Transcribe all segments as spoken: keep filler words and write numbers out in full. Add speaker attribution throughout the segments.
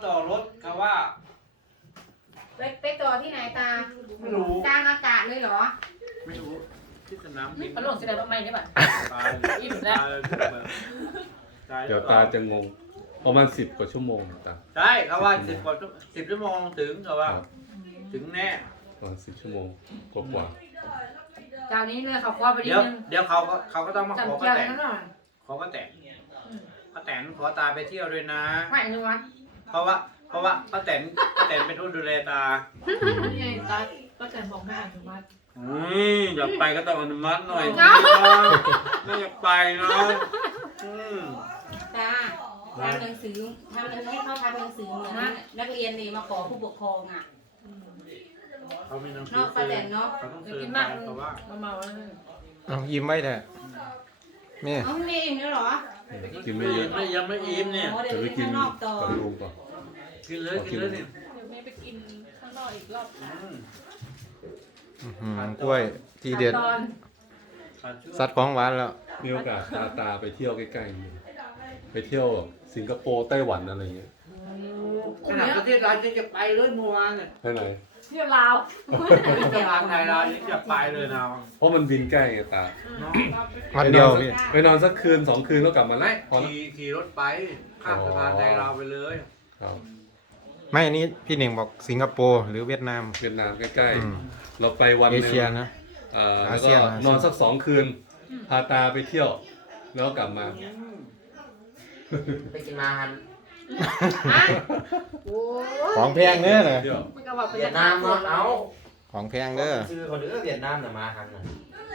Speaker 1: ต่อรถเขาว่า
Speaker 2: ไปไปต่อที่ไหนตา
Speaker 1: ไม่รู้
Speaker 2: กลางอากาศเลยเหรอ
Speaker 1: ไม่รู้ที่สนามบิน
Speaker 3: ปลาหลงแสดงว่าไม่ได้ป่ะ
Speaker 1: ตายเลย
Speaker 3: อิ่มแล้ว
Speaker 1: ตายเลยตาย
Speaker 4: เดี๋ยวตาจะงงประมาณสิบกว่าชั่วโมงตา
Speaker 1: ใช่เขาว่าสิบกว่าสิบชั่วโมงถึงเขาว่า
Speaker 4: ครับ
Speaker 1: ถึงแน่
Speaker 4: ประมาณสิบชั่วโมงกว่า
Speaker 2: เจ้านี้เลยเขาคว้าไปนิ
Speaker 1: เดี๋
Speaker 2: ด
Speaker 1: ยว
Speaker 2: นึง
Speaker 1: เดี๋ยวเขาก็เขาก็ต้องมาขอ
Speaker 2: จำ
Speaker 1: ป้า
Speaker 2: เจียว
Speaker 1: แตน
Speaker 2: นั่นหน่อย
Speaker 1: ขอป้าแตนป้าแตนขอตาไปเที่ยวด้วยนะ
Speaker 2: ไม่อนุวัฒน์
Speaker 1: เพราะว่าเพราะว่าป้าแตนป้าแตนเป็นผู้ดูแลตา
Speaker 3: นี่ไงตาก็แต่บอกไม่อนุมัติ
Speaker 1: อืมอยากไปก็ต้องอนุมัติหน่อยสิไม่อยากไปเนาะอืม
Speaker 2: ตาทำหนังสือทำให้เขาทำหนังสือเหมือนนักเรียนนี่มาขอผู้ปกครองอ่ะ
Speaker 1: เขามีหนังสื
Speaker 2: นอกประเด็นเนาะ
Speaker 1: เขาต้อง
Speaker 3: จะ
Speaker 1: ซื้อ
Speaker 3: กิน
Speaker 1: ไป
Speaker 3: มาก
Speaker 1: เพราะว่า
Speaker 3: มาเมาแล้ว
Speaker 5: เอายิ้มไว้แท้แม่
Speaker 2: เอาไม่เองด้วยเหรอ
Speaker 4: ๆกินไม่
Speaker 1: ไม่
Speaker 4: เย
Speaker 1: ยั
Speaker 4: อะ
Speaker 1: งไม่ยังไม่อิ่มเนี่ย
Speaker 2: โอ้เดี๋ย
Speaker 4: จะ
Speaker 2: ว
Speaker 4: ไป
Speaker 2: ไป
Speaker 4: กิ
Speaker 2: ข้านงนอกต่อ
Speaker 4: กับลุงก่อน
Speaker 1: กินเลยกินเลยเนี่ย
Speaker 3: เดี๋ยวแม่ไปกินข้างนอกอีกรอบ
Speaker 1: อืม
Speaker 5: อื้อหือกล้วยทีเด็ด
Speaker 3: ตอน
Speaker 1: ขาดช่วย
Speaker 5: สัตว์ของหวานแล้ว
Speaker 4: มีโอกาสตาตาไปเที่ยวใกล้ๆนี่ไปเที่ยวสิงคโปร์ไต้หวันอะไรเงี้ย
Speaker 1: ขนาดประเทศเรายังจะไปเลยเมื่อวานเนี่ย
Speaker 4: ไปไหน
Speaker 3: เที่ยวลาว
Speaker 1: สะพานไทยเรายังจะไปเลยนะ
Speaker 4: เพราะมันบินใกล้ไงตา
Speaker 1: เนาะ
Speaker 5: วันเดียวพี่
Speaker 4: ไปนอนสักคืนสองคืนแล้วกลับมา
Speaker 1: ไม่
Speaker 4: แล้วพอแล้ว
Speaker 1: ขี่ขี่รถไปข้ามสะพานไทยเราไปเลย
Speaker 4: ครับ
Speaker 5: ไม่อันนี้พี่หนึ่งบอกสิงคโปร์หรือเวียดนาม
Speaker 4: เวียดนามใกล้
Speaker 5: อืม
Speaker 4: ๆ เราไปวันห
Speaker 5: เอ
Speaker 4: นึง
Speaker 5: เชียนะ
Speaker 4: เอ่อ
Speaker 5: อา
Speaker 4: แล้ว
Speaker 5: เซี
Speaker 4: ก็
Speaker 5: ยนอาเซียน
Speaker 4: นอนสักสองคืน พาตาไปเที่ยว แล้วกลับมา
Speaker 6: ไปกินมาฮัน
Speaker 3: โอ้
Speaker 5: ของแพงเด้อเลย
Speaker 4: เที่ยว
Speaker 3: มันก็บอกเป็น
Speaker 6: เวียดนามเนาะเอา
Speaker 5: ของแพงเด้อ
Speaker 6: ชื่อคนเด้อเวียดนามน่ะมาฮันน่ะ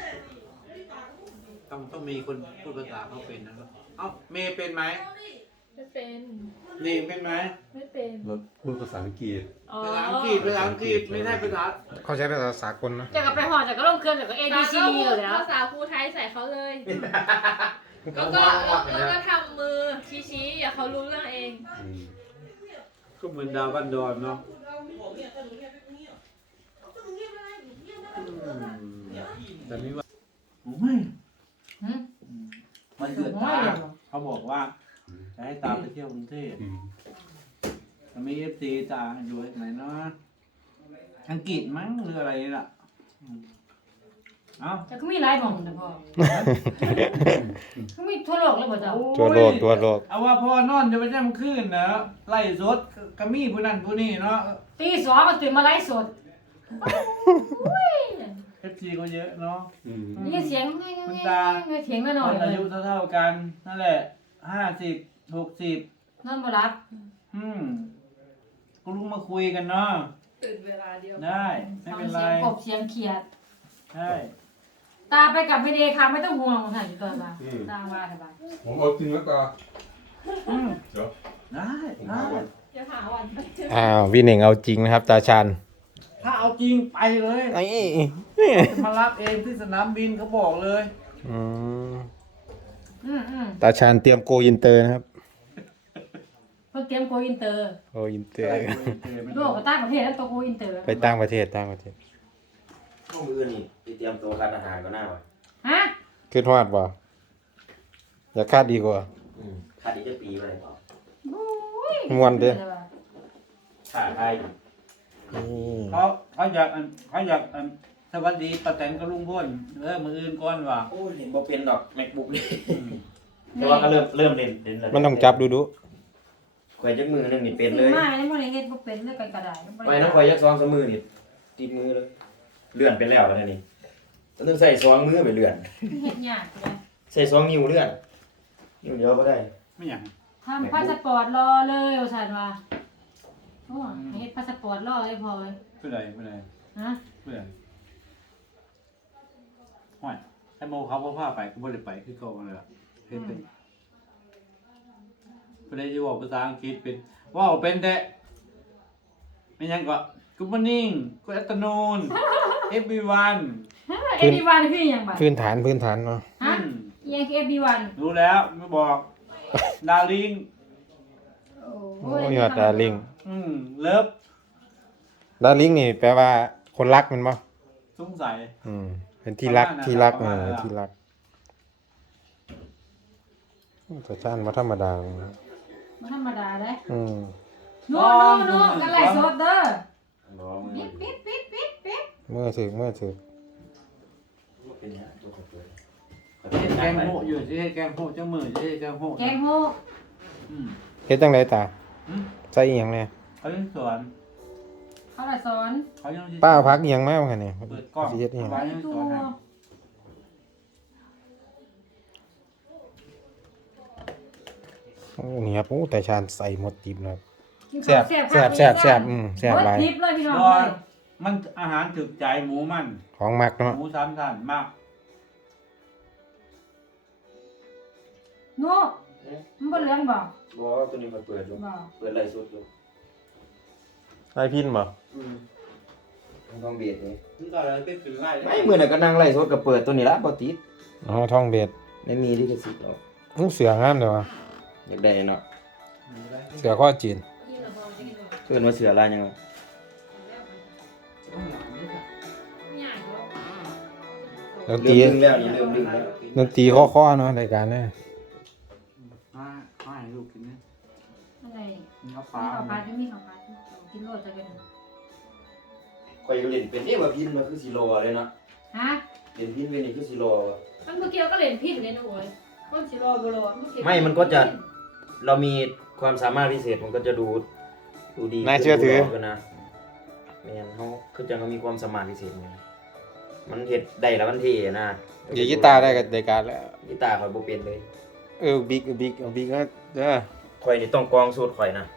Speaker 1: ต้องต้องมีคนพูดภาษาเขาเป็นนะครับเอ้าเมย์เป็นไหม
Speaker 3: ไม่เป็น
Speaker 1: นี่เป็นไหม
Speaker 3: ไม่เป็น
Speaker 4: แล้วพูดภาษาอังกฤษ
Speaker 3: อ๋อ
Speaker 1: ภาษาอังกฤษภาษาอังกฤษไม่ใช่ภาษา
Speaker 5: เขาใช้ภาษาสากลนะ
Speaker 3: จะกับไปห่อจากก็ลงเครื่องจากก็ A B C D อยู่แล้ว
Speaker 7: ภาษาครูไทยใส่เขาเลย
Speaker 6: เขา
Speaker 7: แล้ว
Speaker 6: ว่า
Speaker 7: ก็
Speaker 6: ว่าไป
Speaker 7: แล้ว
Speaker 6: นะ
Speaker 7: ก็ทำมือชี้ๆอย่าเขารู้เรื่องเอง
Speaker 4: อืม
Speaker 1: ก็เหมือนดาวบันดอนเนาะแต่นี้ว่าไม่
Speaker 2: หืม
Speaker 1: มันเกิดตาเขาบอกว่าจะให้ตามไปเที่ยวกรุงเทพ
Speaker 4: อืม
Speaker 1: จะมีเอฟซีตาอยู่ที่ไหนเนาะอังกฤษมั้งหรืออะไรนี่ล่ะอืมเอ้า
Speaker 2: จะก็มีหลายหม่องแต่พ่อก็มีทั่วโลกเลยบ่เจ้า
Speaker 5: ตัวโลกตัวโลก
Speaker 1: เอาว่าพ่อนอนจะไปจ้ำคืนนะไล่สดกระมี่ผู้นั้นผู้นี้เนาะ
Speaker 2: ตีสองก็ตื่นมาไลฟ์สด
Speaker 1: เอฟซีก็เยอะเนาะ
Speaker 4: อืม
Speaker 2: ได้ยินเสียงไงไง
Speaker 1: คุณ
Speaker 2: ไง
Speaker 1: ตา
Speaker 2: ไงเถียงแน่น
Speaker 1: ค
Speaker 2: อน
Speaker 1: น
Speaker 2: เล
Speaker 1: อาย ยุเท่าๆกันนั่นแหละห้าสิบหกสิบ
Speaker 2: นอนบ่หลับ
Speaker 1: อืมก็ลุกมาคุยกันเนาะ
Speaker 7: ตื่นเวลาเดียว
Speaker 1: ได้ไม่
Speaker 2: ฟัง
Speaker 1: เป็นไร
Speaker 2: เสียงกบเสียงเขียด
Speaker 1: ใช่
Speaker 2: ตาไปกับไม่ดีค่ะไม่ต้องห่วงค่ะอยู่ตอนบ่ายตาว่าสบาย
Speaker 4: ผมเอาจริงแล้วก็
Speaker 1: อืม
Speaker 4: เดี๋ยว
Speaker 1: ได้ได้
Speaker 7: จะหาวันไปเจอ
Speaker 5: อ้าวพี่หนึ่งเอาจริงนะครับ ตาชัน
Speaker 1: ถ้าเอาจริงไปเลย
Speaker 5: ไอ้
Speaker 1: จะมารับเองที่สนามบินเขาบอกเลย
Speaker 5: อืม
Speaker 2: อืมอืม
Speaker 5: ตาชันเตรียมโกอินเตอร์นะครับ
Speaker 2: เพิ่นเตรียมโกอินเตอร์
Speaker 5: โกอินเตอร์
Speaker 2: โลกกับต่างประเทศแล้วตัวโกอินเตอร์
Speaker 5: ไปต่างประเทศต่างประเทศ
Speaker 6: ห้องมือนี่ไปเตรียมตัวทานอาหารก็น่าวะ
Speaker 2: ฮะ
Speaker 5: ขึ้นฮอดบ่อย่าคาดดีกว่า
Speaker 6: อืมคาดอีกจะปีไปเลย
Speaker 2: อุ้ย
Speaker 5: ม่วนเด้อ
Speaker 6: ขาดไทย
Speaker 5: นี่
Speaker 1: เขาเขาอยากอันเขาอยากอันสวัสดีป้าแตนกับลุงพ่นเออมืออื่นก่อนว่ะ
Speaker 6: โอ้ยเห็นบ่เป็นดอก MacBook นี่แต่ว่าก็เริ่มเริ่มเล่นเล่นแล้ว
Speaker 5: มันต้องจับดูดู
Speaker 6: ข่อยจักมือนึงนี่เป็นเลย
Speaker 2: มาเนี่ยบ่ได้เฮ็ดบ่เป็นเลยกันก็ได้
Speaker 6: ไปน้องข่อยจักสองสามมือนี่ติดมือเลย เลื่อนไปแล้วแล้วนี่ต้องใส่สองมือไปเลื่อน
Speaker 2: เฮ็ดยากเลย
Speaker 6: ใส่สองนิ้วเลื่อนนิ้วเดียวก็ได้
Speaker 1: ไม่อย่าง
Speaker 2: ทำพาสปอร์ตรอเลยว่าซั่นว่าโอ้ให้เฮ็ดพาสปอร์ตรอเลยพอเว้ย
Speaker 1: เพื่ออะไรเพื่ออะไร
Speaker 2: ฮะ
Speaker 1: เพื่ออะไรห่วยไอ้โมเขาพ่อพาไปก็ไม่ได้ไปคือเขาเลยล่ะเฮ็ดเป็นเพื่ออะไรจะบอกภาษาอังกฤษเป็นว่าวเป็นแต่ไม่ยังก็ Good morning Good afternoon everyone
Speaker 2: เอฟบีวันคือหยังบัด
Speaker 5: พื้นฐานพื้นฐานเนาะ
Speaker 2: ฮะ
Speaker 1: อืม
Speaker 2: อีหยังคือ เอฟ บี วัน
Speaker 1: รู้แล้วไม่บอก ดาริง
Speaker 2: โอ้
Speaker 5: โอ้ยดาริง
Speaker 1: อืมเลิฟ
Speaker 5: ดาริงนี่แปลว่าคนรักมันบ่
Speaker 1: สงสัย
Speaker 5: อืมเป็นที่รัก
Speaker 1: ประมาณนั้น
Speaker 5: ที่รัก
Speaker 1: ประ
Speaker 5: เอ
Speaker 1: มาณ
Speaker 5: อ
Speaker 1: นั้น
Speaker 5: ที่รักตาชันบ่ธรรมดานะ
Speaker 2: บ่ธรรมดาเด้
Speaker 5: อืม
Speaker 2: โน่โน่โน่กันไรสดเด้อ
Speaker 6: รอมือ
Speaker 2: ปิดปิดปิดปิดปิด
Speaker 5: เมื่อถึกเมื่อถึก
Speaker 6: เป็นยังตัวเขาเปิด
Speaker 1: เฮ็ดแกงโหอยู่สิเฮ็ดแกงโหจังมือสิเฮ็ดแกงโห
Speaker 2: แกงโฮ
Speaker 1: อืม
Speaker 5: เฮ็ดจังไดตา
Speaker 1: อืม
Speaker 5: ใส่อีหยังแน่
Speaker 1: เขายังสอน
Speaker 2: เขาละสอน
Speaker 1: เขายัง
Speaker 5: ป้าเอาพักอีหยังมาบ่คั่นนี่
Speaker 1: เปิดกล้อง
Speaker 5: สิเฮ็ดอีหยัง
Speaker 1: ไว้ยังสอนให้
Speaker 5: โอ้นี่ครับโอ้แต่ชานใส่หมดติบนะครับ
Speaker 2: กิน
Speaker 5: แซ่
Speaker 2: ข้าว
Speaker 5: บแซ่บแซ่บแซ่บอืมแซ่บหลาย
Speaker 2: เบิดทิปเลยพี่น้อง
Speaker 1: เพราะ
Speaker 2: เล
Speaker 1: ว่าย มันอาหารถึกใจหมูมัน
Speaker 5: ของมักเนาะ
Speaker 1: หมูสามชั้นมาก
Speaker 2: โน่มันบ่เหลืองบ่
Speaker 6: รอตัวนี้มาเปิดดู
Speaker 2: บ่
Speaker 6: เปิดไล่สดดู
Speaker 5: ไล่พินบ่
Speaker 6: อืมมันต้องเบียดนี่
Speaker 1: นี่ก็เลยเป็นไล่
Speaker 6: ไม่มื้อน่ะก็นั่งไล่สดก็เปิดตัวนี้ละบ่ติด
Speaker 5: อ๋อท้องเบ็ด
Speaker 6: ไม่มีลิขสิทธิ์หรอก
Speaker 5: อู้เสืองามเด้อวะ
Speaker 6: อยากได้เนาะ
Speaker 5: เสือข้อจีน
Speaker 6: เพิ่นว่าเสือลายยังไง
Speaker 5: ดนต
Speaker 6: เริ่
Speaker 5: รี
Speaker 6: มดึงแล้วนี่เริ่มดึงแล้ว
Speaker 5: ดนตรีข้อๆเนาะรายการเนี่ย
Speaker 1: มามาให้ลูกกินนะ
Speaker 2: อะไร
Speaker 1: กินข้าวป
Speaker 2: มี
Speaker 1: ลา
Speaker 2: ข้าวผัดมีข้าวผัดกินโลดจะเป็น
Speaker 6: ข่อยก็เล่นเป็นนี่ว่าพินมันคือสิรอเลยเนาะ
Speaker 2: ฮะ
Speaker 6: เล่นพินเป็นนี่คือสิรอว่ะ
Speaker 7: มันเมื่อกี้ก็เล่นผิดเลยนะโว้ยคนสิรอบ่รอเอกี้
Speaker 6: ไม่มันก็จะ เรามีความสามารถพิเศษมันก็จะดูดูดี
Speaker 5: น่าเชื่อถือ
Speaker 6: ขึ้นนะแม่นเฮาคือจังเขามีความสามารถพิเศษไงมันเฮ็ดได้แล้วมันเท่นะ
Speaker 5: ดีกีตาร์ได้กับรายการแล้ว
Speaker 6: กีตาร์ข่อยบ่เป็นเลย
Speaker 5: เออบิ๊กบิ๊กบิ๊กก็เด้อ
Speaker 6: ข่อยนี่ต้องกองสูตรข่อยนะ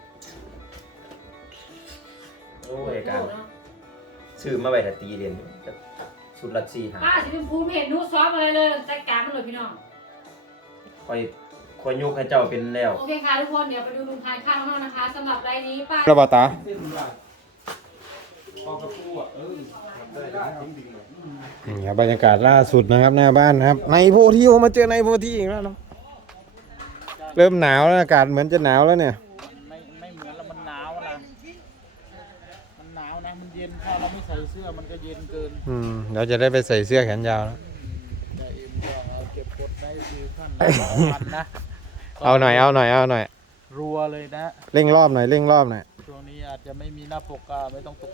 Speaker 6: โอ้ยการซื้อมาไว้ถ้าตีเรียนสุดละสี่หา
Speaker 2: ป้าสิเป็นภูมิเห็นหนูซ้อมอะไรเลยจัดการมันเลยพี่น้อง
Speaker 6: ข่อยข่อยยกให้เจ้าเป็นแล้ว
Speaker 2: โอเคค่ะทุกคนเดี๋ยวไปดูลุงทานข้าวข้างนอกนะคะสำหรับรายนี้ป้า
Speaker 5: ระบาตา
Speaker 1: พอกระปูอ่ะเออ
Speaker 5: นี่ครับบรรยากาศล่าสุดนะครับหน้าบ้านนะครับในโพธิโอมาเจอในโพธิอีกแล้วเนาะเริ่มหนาวแล้วอากาศเหมือนจะหนาวแล้วเนี่ย
Speaker 8: ไม่ไม่เหมือนแล้วมันหนาวนะมันหนาวนะมันเย็นถ้าเราไม่ใส่เสื้อมันก็เย็นเกิน
Speaker 5: อืมเราจะได้ไปใส่เสื้อแขนยาวแล้ว
Speaker 8: แต่เอ็มก็เอาเก็บกดได้คือขั้นวันนะ
Speaker 5: เอาหน่อยเอาหน่อยเอาหน่อย
Speaker 8: รัวเลยนะ
Speaker 5: เร่งรอบหน่อยเร่งรอบหน่อย
Speaker 8: ช่วงนี้อาจจะไม่มีหน้าปกก็ไม่ต้องตกใจ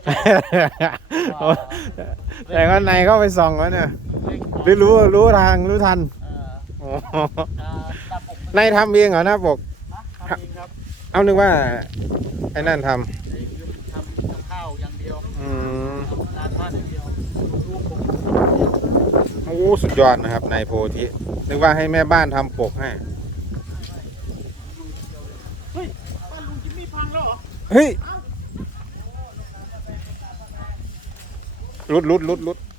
Speaker 5: แต่ก็ในเข้าไปส่องแล้วเนี่ย
Speaker 8: เร่งห
Speaker 5: ห
Speaker 8: น่
Speaker 5: รือ
Speaker 8: อย
Speaker 5: รู้รู้ทางรู้ทัน
Speaker 8: เออ
Speaker 5: โอ้
Speaker 8: อ่าหน้าปก
Speaker 5: ในทำเองเหรอหน้าปก
Speaker 8: นะทำเองครับ
Speaker 5: เอานึกว่าไอ้นั่นท
Speaker 8: ไอ้ยุบทำกับข้าวอย่างเดียว
Speaker 5: ำอืม
Speaker 8: ทำงานบ้านอย่างเดียวรูปปก
Speaker 5: โอ้สุดยอดนะครับในโพธินึกว่าให้แม่บ้านทำปกให้
Speaker 8: เฮ้ยบ้านลุงจิมมี่พังแล้วเหรอ
Speaker 5: เฮ้ยรุดรุดรุดรุด